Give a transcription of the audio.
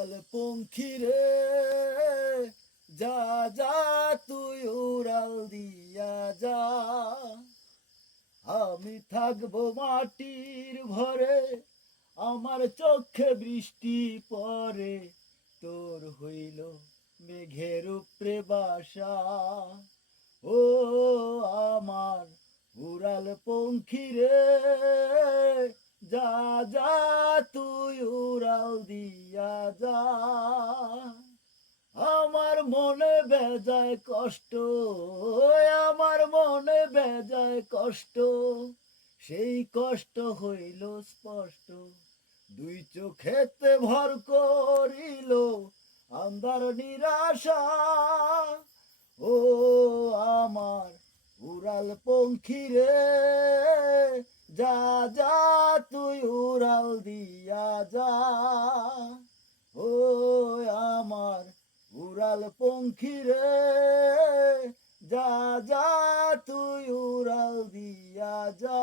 উড়াল পঙ্খী রে, যা যা তুই উড়াল দিয়া যা। আমি থাকবো মাটির ঘরে, আমার চোখে বৃষ্টি পড়ে, তোর হইল মেঘের উপরে বাসা। ও আমার উড়াল পঙ্খী রে, যা যা তুই উড়াল দিয়া যা। আমার মনে বেজায় কষ্ট, আমার মনে বেজায় কষ্ট, সেই কষ্ট হইল স্পষ্ট, দুই চোখেতে ভর করিল আন্ধার নিরাশা। ও আমার উড়াল পঙ্খী রে, যা যা তুই উড়াল দিয়া যা। ও আমার উড়াল পঙ্খী রে, যা যা তুই উড়াল দিয়া যা।